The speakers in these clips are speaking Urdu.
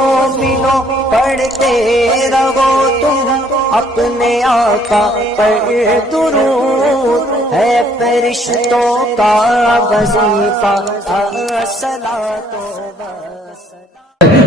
مومنوں پڑھتے رہو تم اپنے آقا پر درود، ہے فرشتوں کا وظیفہ الصلاۃ والسلام۔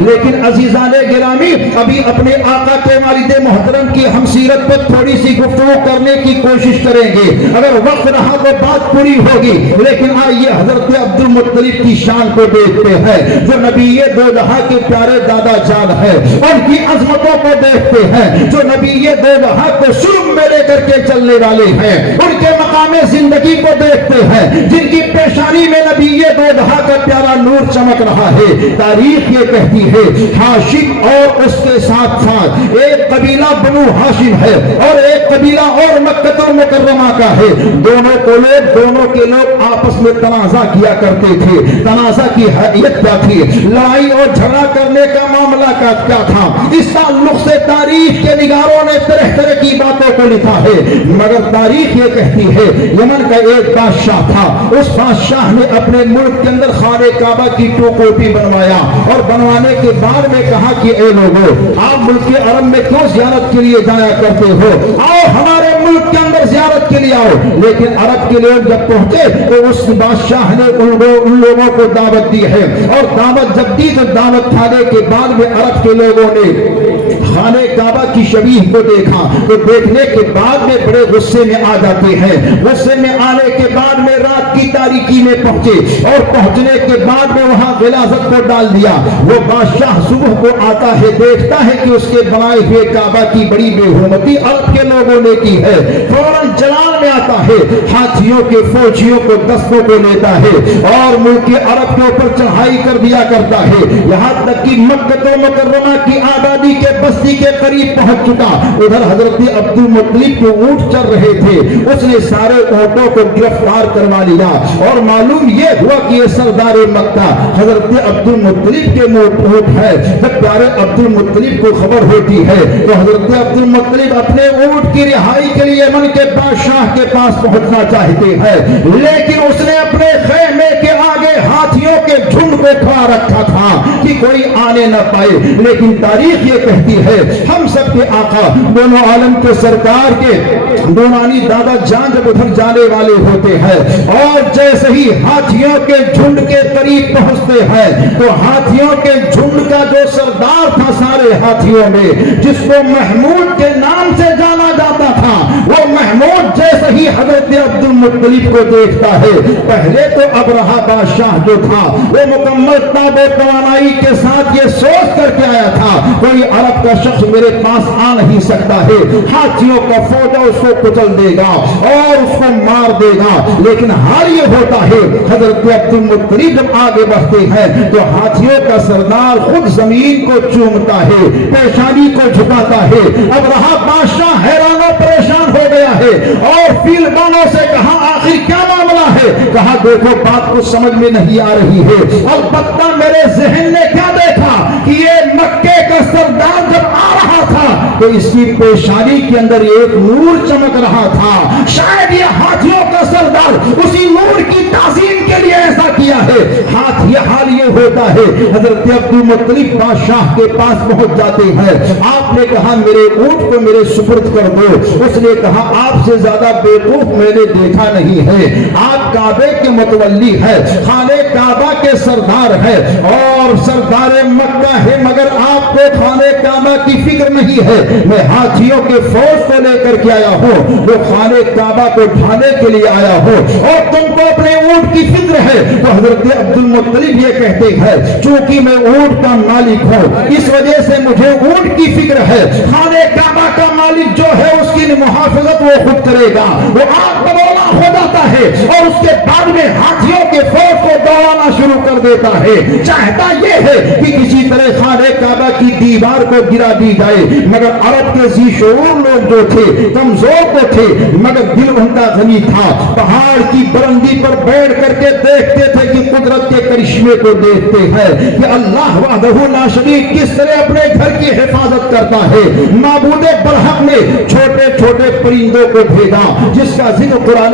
لیکن عزیزان گرامی، ابھی اپنے آقا کے والد محترم کی ہم سیرت پر تھوڑی سی گفتگو کرنے کی کوشش کریں گے، اگر وقت رہا تو بات پوری ہوگی۔ لیکن آئیے حضرت عبد المطلب کی شان کو دیکھتے ہیں، جو نبی دو جہاں کے پیارے دادا جان ہے، ان کی عظمتوں کو دیکھتے ہیں، جو نبی دو جہاں کو سرم میں لے کر کے چلنے والے ہیں، ان کے مقام زندگی کو دیکھتے ہیں، جن کی پیشانی میں نبی دو جہاں کا پیارا نور چمک رہا ہے۔ تاریخ یہ کہتی ہے ہاشم اور اس کے ساتھ ساتھ ایک قبیلہ بنو ہاشم ہے اور ایک قبیلہ اور مکہ مکرمہ کا ہے۔ دونوں کے لوگ آپس میں تنازع کیا کرتے تھے۔ تنازع کی حیثیت کیا تھی؟ لڑائی اور جھگڑا کرنے کا معاملہ کیا تھا؟ اس تعلق سے تاریخ کے نگاروں نے طرح طرح کی باتوں کو لکھا ہے، مگر تاریخ یہ کہتی ہے یمن کا ایک بادشاہ تھا، اس بادشاہ نے اپنے ملک کے اندر خانہ کعبہ کی ٹوپی بنوایا اور بنوانے کے بعد میں کہا کہ اے لوگوں، آپ ملک عرب میں کیوں زیارت کے لیے جایا کرتے ہو؟ آؤ ہمارے ملک کے اندر زیارت کے لیے آؤ۔ لیکن عرب کے لوگ جب پہنچے تو اس بادشاہ نے ان لوگوں کو دعوت دی ہے، اور دعوت جب دی تو دعوت کھانے کے بعد میں عرب کے لوگوں نے خانہ کعبہ کی شبیہ کو دیکھا تو دیکھنے کے بعد میں بڑے غصے میں آ جاتے ہیں۔ غصے میں آنے کے بعد میں رات کی تاریکی میں پہنچے اور پہنچنے کے بعد میں وہاں غلاظت کو ڈال دیا۔ وہ بادشاہ صبح کو آتا ہے، دیکھتا ہے کہ اس کے بنائے ہوئے کعبہ کی بڑی بے حرمتی عرب کے لوگوں نے کی ہے۔ فوراً جلال میں آتا ہے، ہاتھیوں کے فوجیوں کو دستوں کو لیتا ہے اور ملک عرب کے اوپر چڑھائی کر دیا کرتا ہے، یہاں تک کہ مکہ مکرمہ کی آبادی کے بستی کے قریب پہنچ چکا۔ ادھر حضرت عبد المطلب کے اونٹ چل رہے تھے، اس نے سارے اونٹوں کو گرفتار کروا لیا اور معلوم یہ ہوا کہ یہ سردار مکہ حضرت عبد المطلب کے اونٹ ہے۔ جب پیارے عبد المطلب کو خبر ہوتی ہے تو حضرت عبد المطلب اپنے اونٹ کی رہائی کے لیے یمن کے بادشاہ کے پاس پہنچنا چاہتے ہیں، لیکن اس نے اپنے خیمے کے آگے ہاتھیوں کے جھنڈ کو کھڑا رکھا تھا کہ کوئی آنے نہ پائے۔ لیکن تاریخ یہ کہتی ہے ہم سب کے آقا دونوں عالم کے سرکار کے دونانی دادا جان جب ادھر جانے والے ہوتے ہیں اور جیسے ہی ہاتھیوں کے جھنڈ کے قریب پہنچتے ہیں تو ہاتھیوں کے جھنڈ کا جو سردار تھا سارے ہاتھیوں میں، جس کو محمود کے نام سے جانا جاتا تھا، وہ محمود جیسے ہی حضرت عبد المطلب کو دیکھتا ہے، پہلے تو ابرہہ بادشاہ جو تھا وہ مکمل تاب و توانائی کے ساتھ یہ سوچ کر کے آیا تھا کوئی عرب کا شخص میرے پاس آ نہیں سکتا ہے، ہاتھیوں کا فوجا اس کو کچل دے گا اور اس کو مار دے گا۔ لیکن حال یہ ہوتا ہے حضرت عبد المطلب جب آگے بڑھتے ہیں تو ہاتھیوں کا سردار خود زمین کو چومتا ہے، پیشانی کو جھکاتا ہے۔ اب رہا بادشاہ حیران و پریشان ہو گیا ہے اور فیلبانوں سے کہا آخر کیا معاملہ ہے؟ کہا دیکھو بات کو سمجھ میں نہیں آ رہی ہے، البتہ میرے ذہن نے کیا دیکھا کہ یہ مکے کا سردار جب آ رہا تھا تو اس کی پیشانی کے اندر ایک نور چمک رہا تھا، شاید یہ ہاتھیوں کا سردار اسی نور کی تعظیم کے لیے ایسا کیا ہے۔ حال یہ ہوتا ہے حضرت عبد المطلب بادشاہ کے پاس پہنچ جاتے ہیں، آپ نے کہا میرے اونٹ کو میرے سپرد کر دو۔ اس نے کہا آپ سے زیادہ بیوقوف میں نے دیکھا نہیں ہے، آپ کعبے کے متولی ہے، خانہ کعبہ کے سردار ہے اور سردار مکہ ہے، مگر آپ کو خانہ کعبہ کی فکر نہیں ہے۔ میں ہاتھیوں کے فوج کو لے کر کے آیا ہوں، جو خانہ کعبہ کو ڈھانے کے لیے آیا ہوں اور تم کو اپنے اونٹ کی فکر ہے۔ تو حضرت عبد المطلب یہ کہتے ہیں چونکہ میں اونٹ کا مالک ہوں اس وجہ سے مجھے اونٹ کی فکر ہے، خانہ کعبہ کا مالک جو ہے اس کی محافظت وہ خود کرے گا۔ وہ آگ ببولا ہو جاتا ہے اور اس کے بعد میں ہاتھیوں کے فوج کو دوڑانا شروع کر دیتا ہے، چاہتا یہ ہے کہ کسی طرح خانہ کعبہ کی دیوار کو گرا دی جائے، مگر عرب کے ذی شعور لوگ جو تھے کمزور تو تھے مگر دل ان کا غنی تھا، پہاڑ کی بلندی پر بیٹھ کر کے دیکھتے تھے کہ قدرت کے کرشمے کو دیکھتے ہیں کہ اللہ وحدہ لا شریک کس طرح اپنے گھر کی حفاظت کرتا ہے۔ معبود برحق نے چھوٹے چھوٹے پرندوں کو بھیجا جس کا ذکر قرآن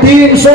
300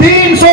300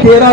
13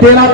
13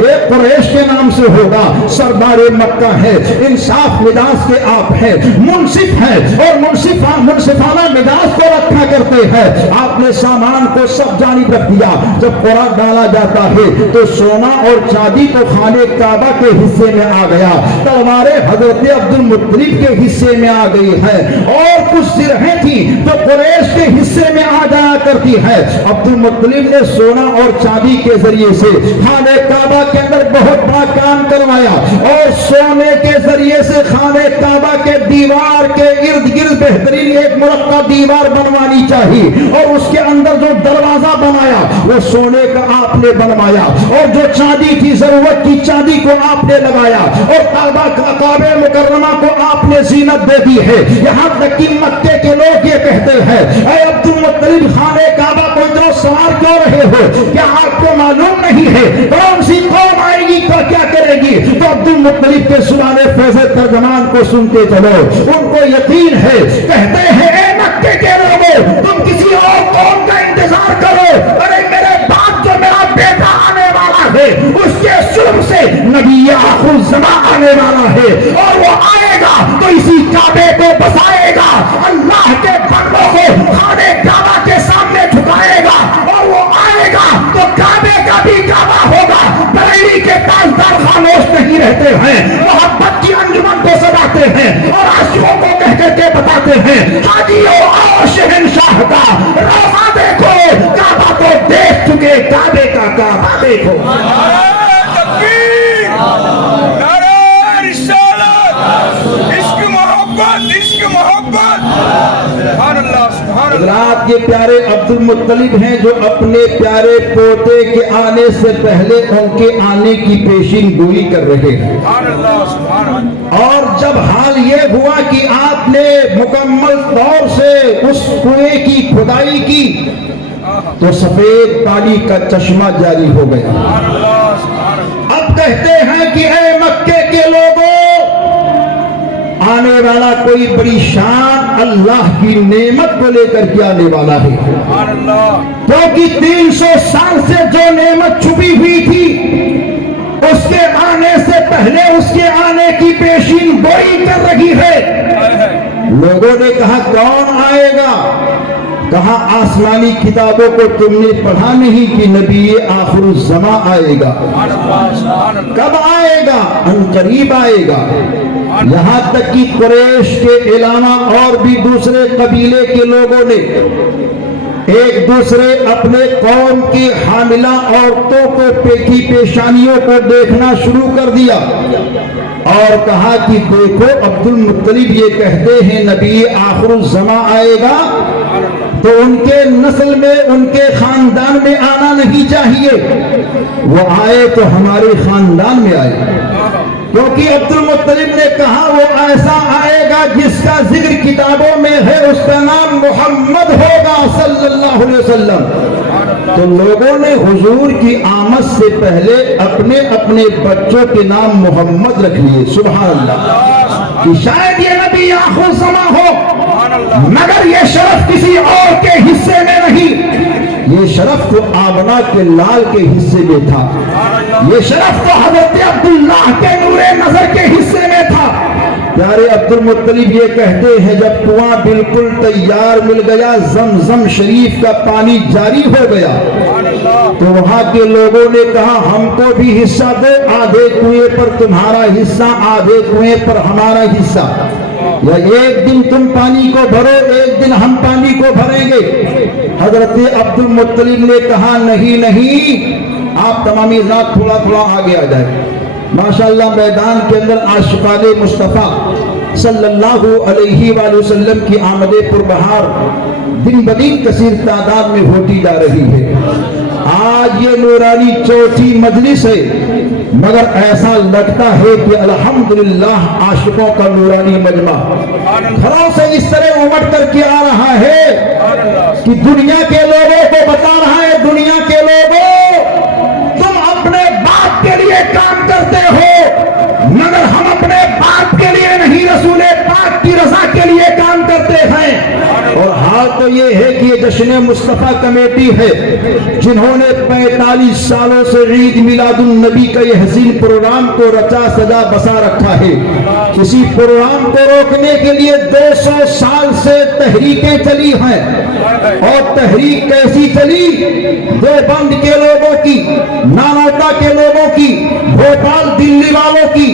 ایک قریش کے نام سے ہوگا، سردار مکہ ہے، انصاف مزاج کے آپ ہیں، منصف ہیں اور منصفانہ مزاج کو رکھا کرتے ہیں۔ آپ نے سامان کو سب جانب رکھ دیا۔ جب قرآن ڈالا جاتا ہے تو سونا اور چاندی تو خانے کعبہ کے حصے میں آ گیا، تلواریں حضرت عبد المطلب کے حصے میں آ گئی ہے، اور کچھ زرہیں تھیں جو قریش کے حصے میں آ جایا کرتی ہے۔ عبد المطلب نے سونا اور چاندی کے ذریعے سے خانے کعبہ کے اندر بہت بڑا کام کروایا، اور سونے کے ذریعے سے خانے کعبہ کے دیوار کے ارد گرد بہترین ایک مرقع دیوار بنوانی چاہیے، اور اس کے اندر جو دروازہ بنایا وہ سونے کا آپ نے بنوایا، اور جو چاندی تھی ضرورت کی چاندی کو آپ نے لگایا، اور کعبہ مکرمہ کو آپ نے زینت دے دی ہے۔ یہاں تک کہ مکے کے لوگ یہ کہتے ہیں، اے عبد المطلب خانے کعبہ کو ادھر سوار کیوں رہے ہو؟ کیا آپ کو معلوم نہیں ہے کون سی قوم آئے گی تو کیا کرے گی؟ تو عبد المطلب کے زبان فیض ترجمان کو سنتے چلو، ان کو یقین ہے، کہتے ہیں اے مکے کے لوگوں، تم کسی اور قوم کا انتظار کرو، ارے میرے بعد جو میرا بیٹا آنے والا ہے اس کے شرم سے نبی آخر الزمان آنے والا ہے، اور وہ آئے گا تو اسی کعبے کو بسائے گا، اللہ کے بندوں کو خانے کعبہ کے سامنے جھکائے گا، اور وہ آئے گا تو کعبے کا بھی کعبہ ہوگا۔ بریلی کے تاجدار خاموش نہیں رہتے ہیں، محبت کی انجمن کو سجاتے ہیں اور عاشقوں کو کہہ کر کے بتاتے ہیں، حاجیو آؤ شہنشاہ کا روزہ دیکھو، کعبہ تو دیکھ چکے، کعبے کا کعبہ دیکھو۔ تکبیر، نعرہ رسالت، عشق محبت، عشق محبت، سبحان اللہ، سبحان اللہ۔ حضرات یہ پیارے عبد المطلب ہیں جو اپنے پیارے پوتے کے آنے سے پہلے ان کے آنے کی پیشین گوئی کر رہے ہیں، سبحان اللہ، سبحان اللہ۔ اور جب حال یہ ہوا کہ آپ نے مکمل طور سے اس کنویں کی کھدائی کی تو سفید پانی کا چشمہ جاری ہو گیا۔ سبحان اللہ، سبحان اللہ۔ اب کہتے ہیں کہ اے مکے کے لوگوں، آنے والا کوئی بڑی شان اللہ کی نعمت کو لے کر کے آنے والا ہے، سبحان اللہ، کیونکہ 300 سال سے جو نعمت چھپی ہوئی تھی اس کے آنے سے پہلے اس کے آنے کی پیشین گوئی کر رہی ہے۔ لوگوں نے کہا کون آئے گا؟ کہا آسمانی کتابوں کو تم نے پڑھا نہیں کہ نبی آخر الزمان آئے گا؟ سبحان اللہ، سبحان اللہ۔ کب آئے گا؟ ان قریب آئے گا۔ یہاں تک کہ قریش کے علاوہ اور بھی دوسرے قبیلے کے لوگوں نے ایک دوسرے اپنے قوم کی حاملہ عورتوں کو کی پیشانیوں کو دیکھنا شروع کر دیا اور کہا کہ دیکھو عبد المطلب یہ کہتے ہیں نبی آخر الزمان آئے گا، تو ان کے نسل میں ان کے خاندان میں آنا نہیں چاہیے، وہ آئے تو ہمارے خاندان میں آئے، کیونکہ عبد المطلب نے کہا وہ ایسا آئے گا جس کا ذکر کتابوں میں ہے، اس کا نام محمد ہوگا صلی اللہ علیہ وسلم۔ تو لوگوں نے حضور کی آمد سے پہلے اپنے اپنے بچوں کے نام محمد رکھ لیے، سبحان اللہ، کہ شاید یہ نبی آخر الزمان ہو، مگر یہ شرف کسی اور کے حصے میں نہیں، یہ شرف تو آمنہ کے لال کے حصے میں تھا، یہ شرف تو حضرت عبداللہ کے نور نظر کے حصے میں تھا۔ پیارے عبد المطلب یہ کہتے ہیں جب کنواں بالکل تیار مل گیا، زمزم شریف کا پانی جاری ہو گیا، تو وہاں کے لوگوں نے کہا ہم کو بھی حصہ دو، آدھے کنویں پر تمہارا حصہ، آدھے کنویں پر ہمارا حصہ، یا ایک دن تم پانی کو بھرو، ایک دن ہم پانی کو بھریں گے۔ حضرت عبد المطلب نے کہا نہیں نہیں، آپ تمامی ذات تھوڑا تھوڑا آگے آ جائے۔ ماشاءاللہ میدان کے اندر عاشقان مصطفیٰ صلی اللہ علیہ وآلہ وسلم کی آمد پربہار دن بدن کثیر تعداد میں ہوتی جا رہی ہے۔ آج یہ نورانی چوتھی مجلس ہے، مگر ایسا لگتا ہے کہ الحمدللہ عاشقوں کا نورانی مجمع گھروں سے اس طرح امٹ کر کے آ رہا ہے کہ دنیا کے لوگوں کو بتا رہا ہے، دنیا کے لوگوں تم اپنے باپ کے لیے کام کرتے ہو، مگر ہم اپنے باپ کے لیے نہیں، رسول پاک کی رضا کے لیے کام کرتے ہیں۔ اور حال تو یہ ہے کہ یہ جشن مصطفیٰ کمیٹی ہے جنہوں نے 45 سالوں سے عید میلاد النبی کا یہ حسین پروگرام کو رچا سجا بسا رکھا ہے. اسی پروگرام کو روکنے کے لیے 200 سال سے تحریکیں چلی ہیں. اور تحریک کیسی چلی؟ دیوبند کے لوگوں کی، نانوتا کے لوگوں کی، بھوپال دلی والوں کی،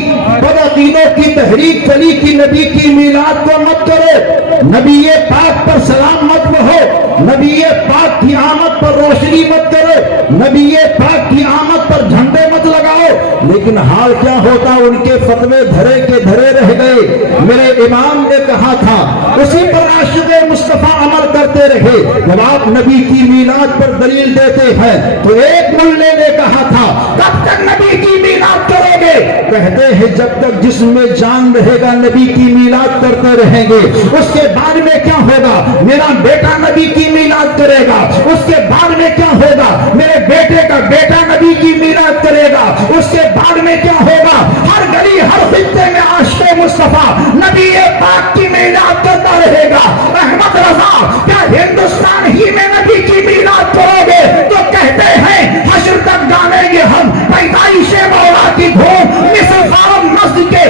بدعقیدوں کی تحریک چلی کہ نبی کی میلاد کو مت کرو، نبی پاک پر سلام مت پڑھو، نبی پاک کی آمد پر روشنی مت کرو، نبی پاک کی آمد پر جھنڈے مت لگاؤ. لیکن حال کیا ہوتا؟ ان کے فتوے دھرے کے دھرے رہ گئے. میرے امام نے کہا تھا اسی پر عاشق مصطفیٰ عمل کرتے رہے. جب آپ نبی کی میلاد پر دلیل دیتے ہیں تو ایک ملے نے کہا تھا کب تک نبی کی میلاد کرو گے؟ کہتے ہیں جب تک جسم میں جان رہے گا نبی کی میلاد کرتے رہیں گے. اس کے بعد میں کیا ہوگا؟ میرا بیٹا نبی کی میلاد کرے گا. اس کے بعد میں کیا ہوگا؟ میرے بیٹے کا بیٹا نبی کی میلاد کرے گا. اس کے بعد میں کیا ہوگا؟ ہر گلی ہر خطے میں عاشق مصطفیٰ نبی پاک کی میلاد کرتا رہے گا. احمد رضا کیا ہندوستان ہی میں نبی کی میلاد کرو گے؟ تو کہتے ہیں حشر تک گانے گے ہم پیدائش مولا کی دھوم، مثل فارم مسجد کے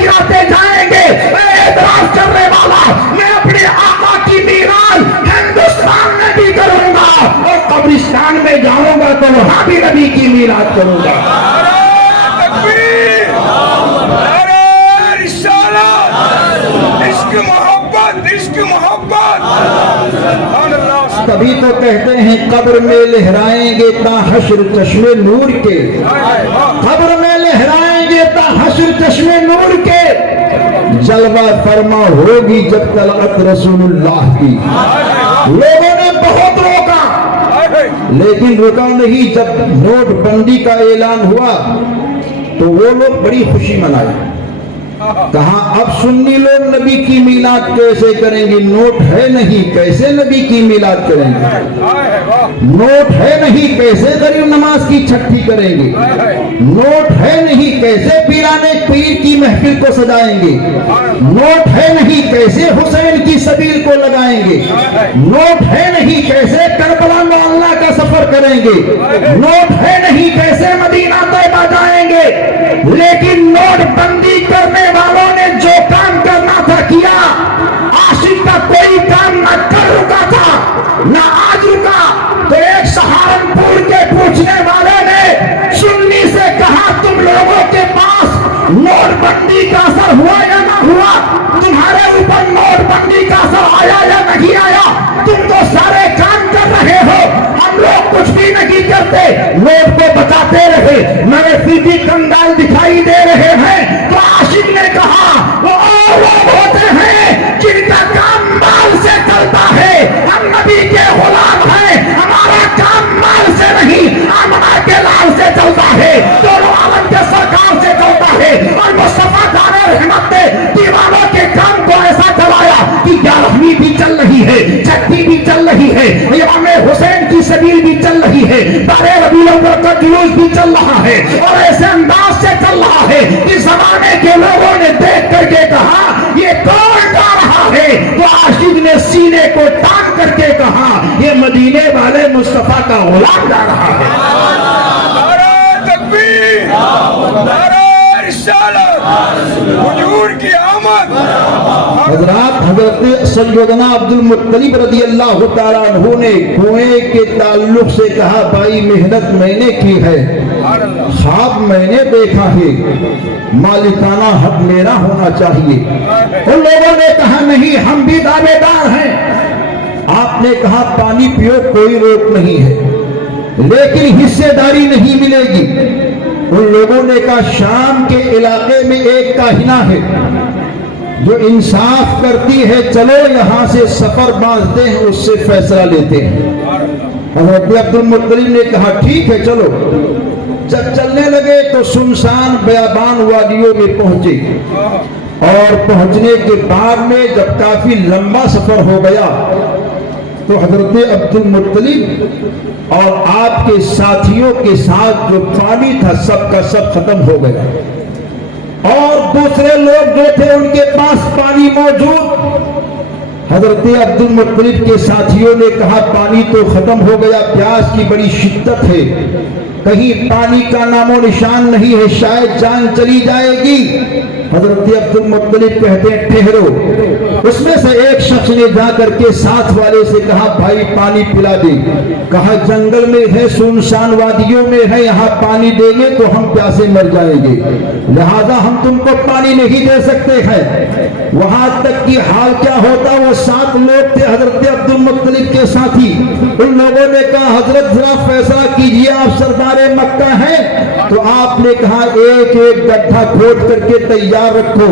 گراتے جائیں گے. اعتراض کرنے والا میں اپنے آقا کی میلاد ہندوستان میں بھی کروں گا اور قبرستان میں جاؤں گا تو وہاں بھی نبی کی میلاد کروں گا. تبھی تو کہتے ہیں قبر میں لہرائیں گے تا حشر چشمے نور کے، قبر میں لہرائیں گے تا حشر چشمے نور کے. جلوہ فرما ہوگی جب طلعت رسول اللہ کی. لوگوں نے بہت روکا لیکن رکا نہیں. جب نوٹ بندی کا اعلان ہوا تو وہ لوگ بڑی خوشی منائی. کہا اب سنی لوگ نبی کی میلاد کیسے کریں گے؟ نوٹ ہے نہیں کیسے نبی کی میلاد کریں گے؟ نوٹ ہے نہیں کیسے غریب نماز کی چھٹی کریں گے؟ نوٹ ہے نہیں کیسے پیرانے پیر کی محفل کو سجائیں گے؟ نوٹ ہے نہیں کیسے حسین کی سبیل کو لگائیں گے؟ نوٹ ہے نہیں کیسے کربلا معلّہ کا سفر کریں گے؟ نوٹ ہے نہیں کیسے مدینہ طیبہ جائیں گے؟ لیکن نوٹ بندی کرنے والوں نے جو کام کرنا تھا کیا. عاشق کا کوئی کام نہ کر رکا تھا نہ آج رکا. تو ایک سہارنپور کے پوچھنے والے نے سنی سے کہا تم لوگوں کے پاس نوٹ بندی کا اثر ہوا یا نہ ہوا؟ تمہارے اوپر نوٹ بندی کا اثر آیا یا نہیں آیا؟ تم تو سارے کام کر رہے ہو، ہم لوگ کچھ بھی نہیں کرتے. نوٹ کو بچاتے رہے مگر پھر بھی کنگال دکھائی دے رہے ہیں. تو عاشق نے کہا وہ اور لوگ ہوتے ہیں جن کا کام مال سے چلتا ہے. ہم نبی کے غلام ہیں، ہمارا کام مال سے نہیں آمنہ کے لال سے چلتا ہے، دونوں عالم کے سرکار سے چلتا ہے. اور مصطفیٰ دار رحمت نے دیوانوں کے کام کو ایسا چلایا کہ 11ویں بھی چل رہی ہے، چھٹی بھی چل رہی ہے، امام حسین کی سبیل بھی چل رہی ہے، بارہ ربیع الاول کا جلوس بھی چل رہا ہے اور ایسے انداز سے چل رہا ہے کہ زمانے کے لوگوں نے دیکھ کر کے کہا یہ کون گا رہا ہے؟ تو عاشق نے سینے کو تان کر کے کہا یہ مدینے والے مصطفیٰ کا غلام گا رہا ہے. نعرہ تکبیر، نعرہ رسالت، حضور کی آمد. حضرات حضرت سیدنا عبد المطلب رضی اللہ تعالیٰ عنہ نے کنویں کے تعلق سے کہا بھائی محنت میں نے کی ہے، خواب میں نے دیکھا ہے، مالکانہ حق میرا ہونا چاہیے. ان لوگوں نے کہا نہیں ہم بھی دعوے دار ہیں. آپ نے کہا پانی پیو کوئی روک نہیں ہے لیکن حصے داری نہیں ملے گی. ان لوگوں نے کہا شام کے علاقے میں ایک کاہنہ ہے جو انصاف کرتی ہے، چلو یہاں سے سفر باندھتے ہیں اس سے فیصلہ لیتے ہیں. حضرت عبد المطلب نے کہا ٹھیک ہے چلو. جب چلنے لگے تو سنسان بیابان وادیوں میں پہنچے اور پہنچنے کے بعد میں جب کافی لمبا سفر ہو گیا تو حضرت عبد المطلب اور آپ کے ساتھیوں کے ساتھ جو پانی تھا سب کا سب ختم ہو گیا اور دوسرے لوگ جو تھے ان کے پاس پانی موجود. حضرت عبد المطلب کے ساتھیوں نے کہا پانی تو ختم ہو گیا، پیاس کی بڑی شدت ہے، کہیں پانی کا نام و نشان نہیں ہے، شاید جان چلی جائے گی۔ حضرت عبد المطلب کہتے ہیں ٹھہرو۔ اس میں سے ایک شخص نے جا کر کے ساتھ والے سے کہا بھائی پانی پلا دے۔ کہا جنگل میں ہے، سنسان وادیوں میں ہے، یہاں پانی دیں گے تو ہم پیاسے مر جائیں گے، لہذا ہم تم کو پانی نہیں دے سکتے ہیں۔ وہاں تک کہ حال کیا ہوتا، وہ 7 لوگ تھے حضرت عبد المطلب کے ساتھی۔ ان لوگوں نے کہا حضرت ذرا فیصلہ کیجئے، آپ سردار مکہ ہیں، تو آپ نے کہا ایک ایک گڈھا کھود کر کے تیار رکھو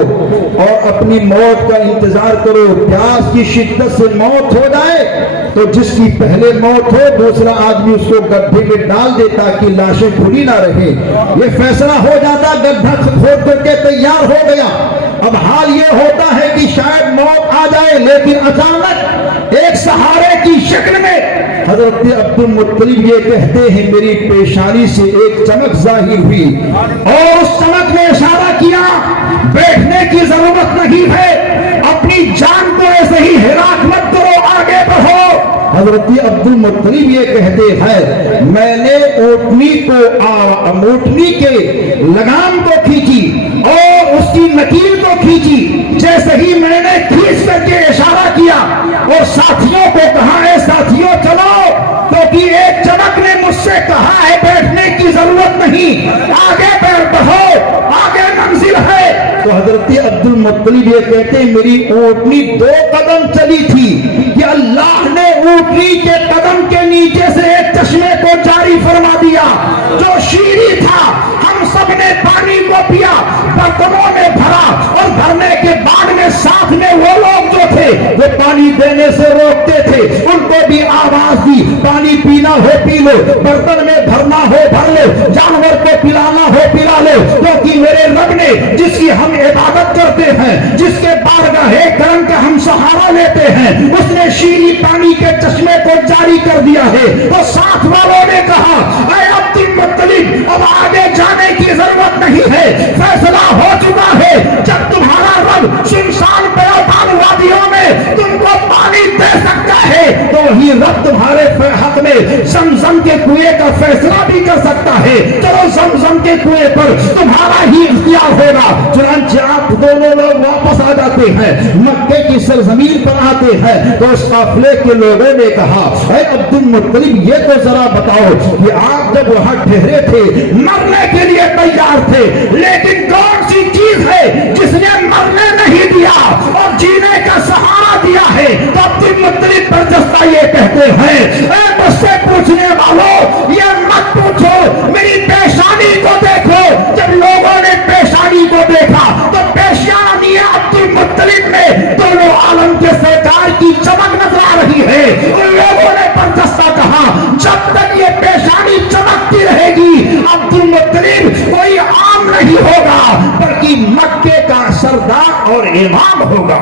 اور اپنی موت کا انتظار کرو، پیاس کی شدت سے موت ہو جائے تو جس کی پہلے موت ہو دوسرا آدمی اس کو گڈھے میں ڈال دے تاکہ لاشیں کھلی نہ رہے۔ یہ فیصلہ ہو جاتا، گڈھا کھود کر کے تیار ہو گیا۔ اب حال یہ ہوتا ہے کہ شاید موت آ جائے، لیکن اچانک ایک سہارے کی شکل میں حضرت عبد المطلب یہ کہتے ہیں میری پیشانی سے ایک چمک ظاہر ہوئی اور اس چمک نے اشارہ کیا بیٹھنے کی ضرورت نہیں ہے، اپنی جان کو ایسے ہی ہلاک مت کرو، آگے بڑھو۔ حضرت عبد المطلب یہ کہتے ہیں میں نے اونٹنی کے لگام کو کھینچی اور اس کی نکیل کو کھینچی، جیسے ہی میں نے کھینچ کر کے اشارہ کیا اور ساتھیوں کو کہا اے ساتھیوں چلو، کیونکہ ایک چمک نے مجھ سے کہا ہے بیٹھنے کی ضرورت نہیں، آگے بڑھو، آگے منزل ہے۔ تو حضرت عبد المطلب یہ کہتے ہیں میری اونٹنی 2 قدم چلی تھی کہ اللہ نے اونٹنی کے قدم کے نیچے سے ایک چشمے کو جاری فرما دیا جو شیریں تھا، ہم سب نے پانی کو پیا، برتنوں میں بھرا اور بھرنے کے بعد میں ساتھ میں وہ لوگ جو تھے وہ پانی دینے سے روکتے تھے ان کو بھی آواز دی پانی پینا ہو پی لو، برتن میں بھرنا ہو بھر لو، جانور کو پلانا ہو پلا لو، کیونکہ میرے رب نے جس کی ہم عبادت کرتے ہیں، جس کے بارگاہ کرم کا ہم سہارا لیتے ہیں، اس نے شیریں پانی کے چشمے کو جاری کر دیا ہے۔ تو ساتھ والوں نے کہا اے عبد المطلب اب آگے جانے کی ضرورت نہیں ہے، فیصلہ ہو چکا ہے، جب تمہارا رب سنسان بیابان وادیوں میں تم کو پانی دے سکتا ہے تو وہی رب تمہارے حق میں زمزم کے کنویں کا فیصلہ بھی کر سکتا ہے، چلو زمزم کے کنویں پر تمہارا ہی اختیار ہوگا۔ چنانچہ آپ دونوں لوگ واپس آ جاتے ہیں، مکے کی سرزمین پر آتے ہیں تو اس قافلے کے لوگوں نے کہا اے عبد المطلب یہ تو ذرا بتاؤ کہ آپ جب وہاں ٹھہرے تھے مرنے کے لیے تیار تھے، لیکن کون سی چیز ہے جس نے مرنے نہیں دیا اور جینے کا سہارا دیا ہے؟ تو عبد المطلب برجستہ یہ کہتے ہیں اے مجھ سے پوچھنے والوں یہ مت پوچھو، میری پیشانی کو دیکھو۔ جب لوگوں نے پیشانی کو دیکھا تو پیشانی عبد المطلب میں دونوں عالم کے سرکار کی چمک نظر آ رہی ہے۔ ان لوگوں نے برجستہ کہا جب تک یہ پیشانی چمکتی رہے گی عبد المطلب کوئی عام نہیں ہوگا بلکہ مکے کا سردار اور امام ہوگا۔